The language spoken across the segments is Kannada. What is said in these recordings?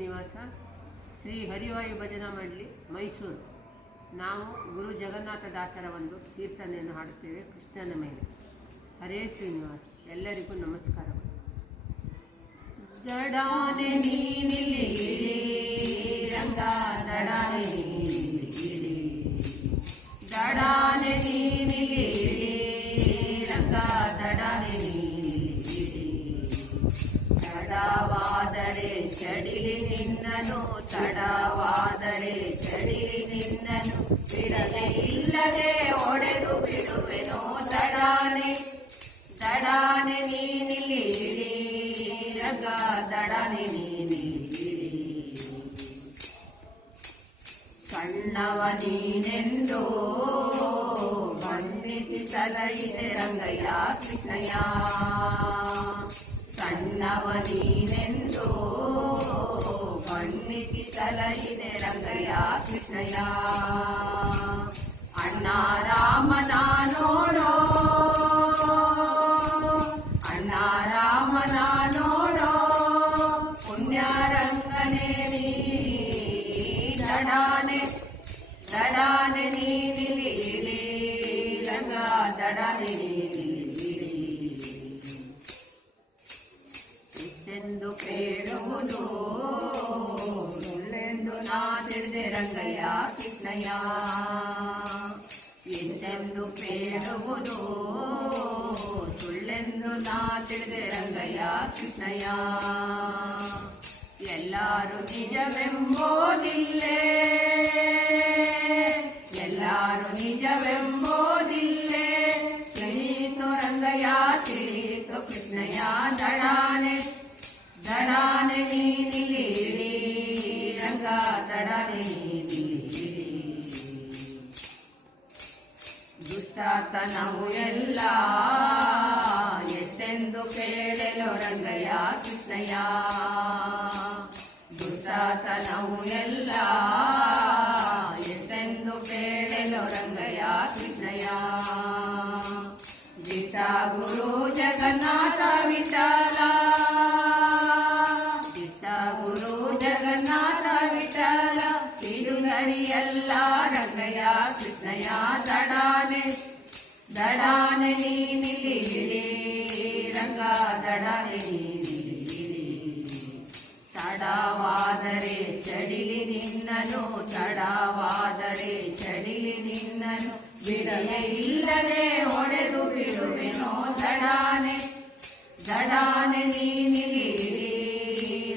ನಿವಾಸ ಶ್ರೀ ಹರಿವಾಯು ಭಜನಾ ಮಂಡಳಿ ಮೈಸೂರು. ನಾವು ಗುರು ಜಗನ್ನಾಥ ದಾಸರ ಒಂದು ಕೀರ್ತನೆಯನ್ನು ಹಾಡುತ್ತೇವೆ ಕೃಷ್ಣನ ಮೇಲೆ. ಹರೇ ಶ್ರೀನಿವಾಸ. ಎಲ್ಲರಿಗೂ ನಮಸ್ಕಾರಗಳು. ದಡಾನೆ ನೀನಿಲ್ಲಿ ರಂಗ ದಡಾನೆ ನೀನಿಲ್ಲಿ, ದಡಾನೆ ನೀನಿಲ್ಲಿ ರಂಗ ದಡಾನೆ ನೀನಿಲ್ಲಿ, ತಡವಾದರೆ ಚಡಿಲಿ ನಿನ್ನನು, ತಡವಾದರೆ ಚಡಿಲಿ ನಿನ್ನನು, ಬಿಡಲೇ ಇಲ್ಲದೆ ಒಡೆದು ಬಿಡುವೆನೋ ದಡಾನೆ ದಡಾನೆ ನೀನಿಲ್ಲಿ ರಂಗ ದಡಾನೆ ನೀನಿಲ್ಲಿ. ಕಣ್ಣವ ನೀನೆಂದು ಮನ್ನಿಸಿ ತಲೈದೆ ರಂಗಯ್ಯ ಕೃಷ್ಣಯ್ಯ, ಸಣ್ಣವ ನೀನೆಂದು ಮನ್ನಿಸಿ ತಲೈದೆ ರಂಗಯ್ಯ ಕೃಷ್ಣಯ್ಯ. ಅಣ್ಣ ರಾಮನ ನೋಡೋ, ಅಣ್ಣ ರಾಮನ ನೋಡೋ, ಪುಣ್ಯ ರಂಗನೇ ನೀ ದಡಾನೆ ದಡಾನೆ ನೀನಿಲ್ಲಿ ರಂಗ ದಡಾನೆ ನೀನಿಲ್ಲಿ. ಎಷ್ಟೆಂದು ಕೇಳುವುದು ಸುಳ್ಳೆಂದು ನಾ ತಿಳಿದೆ ರಂಗಯ್ಯ ಕೃಷ್ಣಯ್ಯ, ಎಂದೆಂದು ಕೇಳುವುದು ಸುಳ್ಳೆಂದು ನಾ ತಿಳಿದೆ ರಂಗಯ್ಯ ಕೃಷ್ಣಯ್ಯ. ಎಲ್ಲರೂ ನಿಜವೆಂಬೋದಿಲ್ಲೇ, ಎಲ್ಲರೂ ನಿಜವೆಂಬೋದಿಲ್ಲೇ, ತಿಳಿಯಿತು ರಂಗಯ್ಯ ತಿಳಿಯಿತು ಕೃಷ್ಣಯ್ಯ. ದಡಾನೆ ದಡಾನೆ ನೀನಿಲ್ಲಿ ರಂಗ ದಡಾನೆ ನೀನಿಲ್ಲಿ. ದುಷ್ಟತನವು ಎಲ್ಲ ಎಷ್ಟೆಂದು ಕೇಳಲು ರಂಗಯ್ಯ ಕೃಷ್ಣಯ್ಯ, ದುಷ್ಟತನವು ಎಲ್ಲ ಎಷ್ಟೆಂದು ಕೇಳಲು ರಂಗಯ್ಯ ಕೃಷ್ಣಯ್ಯ. ದಿಟ್ಟ ಗುರು ಜಗನ್ನಾಥ ವಿಠಲ, ದಿಟ್ಟ ಗುರು ಜಗನ್ನಾಥ ವಿಠಲ, ಇದು ಸರಿಯಲ್ಲ ರಂಗಯ್ಯ ಕೃಷ್ಣಯ್ಯ. ದಡಾನೆ ದಡಾನೆ ನೀನಿಲ್ಲಿ ರಂಗ ದಡಾನೆ ನೀನಿಲ್ಲಿ. ತಡವಾದರೆ ಚಡಿಲಿ ನಿನ್ನನು, ತಡವಾದರೆ ಚಡಿಲಿ ನಿನ್ನನು, ಬಿಡಲೇ ಇಲ್ಲದೆ ಒಡೆದು ಬಿಡುವೆನೋ ದಡಾನೆ ದಡಾನೆ ನೀನಿಲ್ಲಿ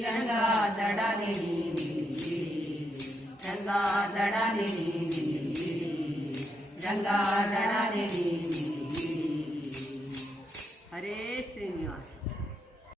ರಂಗ ದಡಾನೆ ನೀನಿಲ್ಲಿ, ರಂಗ ದಡಾನೆ ನೀನಿಲ್ಲಿ, ರಂಗ ದಡಾನೆ ನೀನಿಲ್ಲಿ. ಹರೇ ಶ್ರೀನಿವಾಸ.